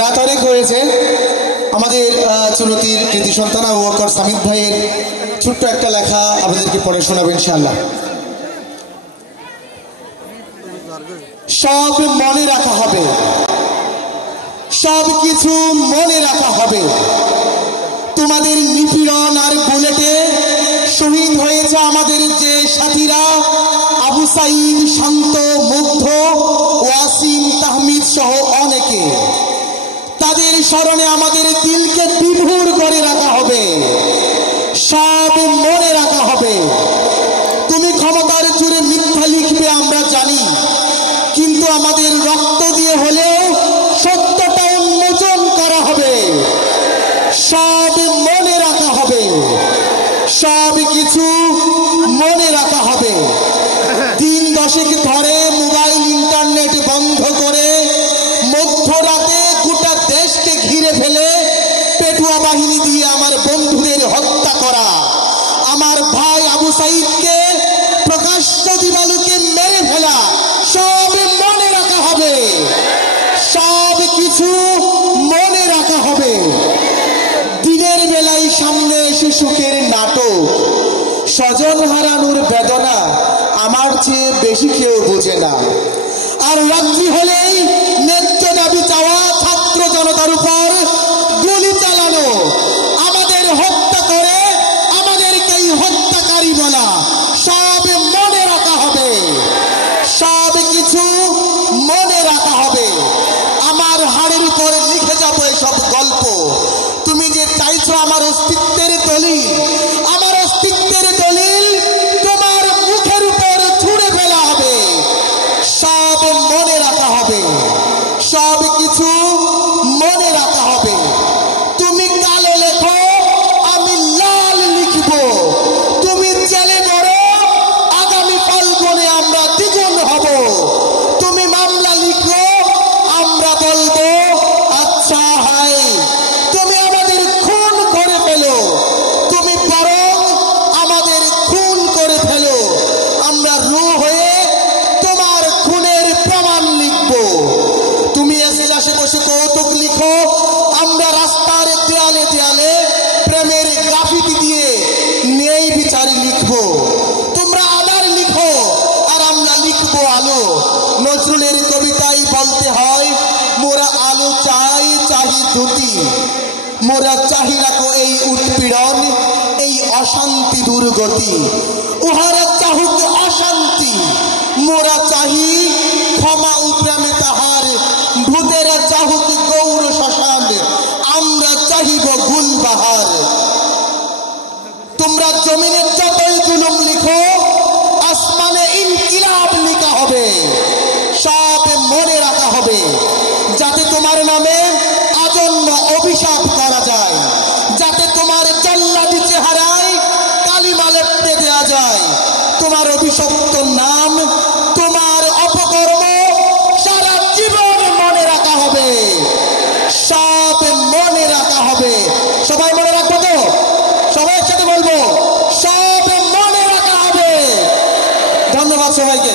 রাত অনেক হয়েছে। আমাদের চুনতির কৃতি সন্তান আবু বকর সামিদ ভাইয়ের ছোট্ট একটা লেখা আপনাদেরকে পড়ে শোনাবেন ইনশাআল্লাহ। সব মনে রাখা হবে, সব কিছু মনে রাখা হবে। তোমাদের নিপীড়ন আর বুলেটে শহীদ হয়েছে আমাদের যে সাথীরা, আবু সাইদ, শান্ত, মুগ্ধ, ওয়াসিম, তাহমিদ সহ অনেকে, তাদের স্মরণে আমাদের দিলকে বিভোর করে রাখা হবে, সব মনে রাখা হবে। তুমি ক্ষমতার জোরে মিথ্যা লিখবে আমরা জানি, কিন্তু আমাদের রক্ত দিয়ে হলেও সত্যটা উন্মোচন করা হবে। সব মনে রাখা হবে, সব কিছু মনে রাখা হবে। দিন দশেক ধরে মোবাইল ইন্টারনেট বন্ধ করে মধ্যরাতে গোটা দেশকে ঘিরে ফেলে পেটুয়া বাহিনী দিয়ে আমার বন্ধুদের হত্যা করা, আমার ভাই আবু সাইদকে প্রকাশ্য দিবালুকে মেরে ফেলা, সব মনে রাখা হবে, সব কিছু মনে রাখা হবে। দিনের বেলায় সামনে এসে সুখের নাটক, স্বজন হারানোর বেদনা আমার চেয়ে বেশি কেউ বোঝে না। আর রাত্রি হলেই ন্যায্য দাবি চাওয়া ছাত্র জনতার উপর গুলি চালানো, আমাদের হত্যা করে আমাদেরকেই হত্যাকারী বলা, সব মনে রাখা হবে, সব কিছু মনে রাখা হবে। আমার হাড়ের উপর লিখে যাবো এসব গল্প। তুমি যে চাইছো আমার অস্তিত্বের দলিল, আমার অস্তিত্বের দলিল তোমার মুখের উপর ছুঁড়ে ফেলা হবে। সব মনে রাখা হবে, সব কিছু মনে রাখা হবে। তুমি কালো লেখো, আমি লাল লিখব। তুমি জেলে মরো, আগামী ফাল্গুনে আমরা দ্বিগুণ হব। তুমি মামলা লিখো, আমরা বলবো আচ্ছা হায়। তুমি আমাদের খুন করে ফেলো, তুমি বরং আমাদের খুন করে ফেলো, আমরা রূহ হয়ে তোমার খুনের প্রমাণ লিখব। তুমি এজলাসে বসে কৌতুক লিখো, আমরা রাস্তার দেয়ালে দেয়ালে প্রেমের গ্রাফিতি দিয়ে ন্যায় বিচার লিখব। তোমরা আদার লিখো আর আমরা লিখবো আলো। নজরুলের কবিতায় বলতে হয়, মোরা আলো চাই, চাহি দুটি, মোরা চাহি রাখো এই উৎপীড়ন, এই অশান্তি দুর্গতি। উহারা চাহুক অশান্তি, মোরা চাহি ক্ষমা ও প্রেমে তাহার। ভূতেরা চাহুক গৌর শ্মশান, আমরা চাহিব গুলবাহার। তোমরা জমিনের যতই জুলুম লিখো, আসমানে ইনকিলাব লিখা হবে। সব মনে রাখা হবে, যাতে তোমার নামে আজন্ম অভিশাপ করা যায়, যাতে তোমার জল্লাদি চেহারায় কালিমা লেপটে দেওয়া যায়। তোমার অভিশপ্ত নাম, তোমার অপকর্ম সারা জীবন মনে রাখা হবে, সব মনে রাখা হবে। সবাই মনে রাখবো তো? সবাই একসাথে বলবো, সব মনে রাখা হবে। ধন্যবাদ সবাইকে।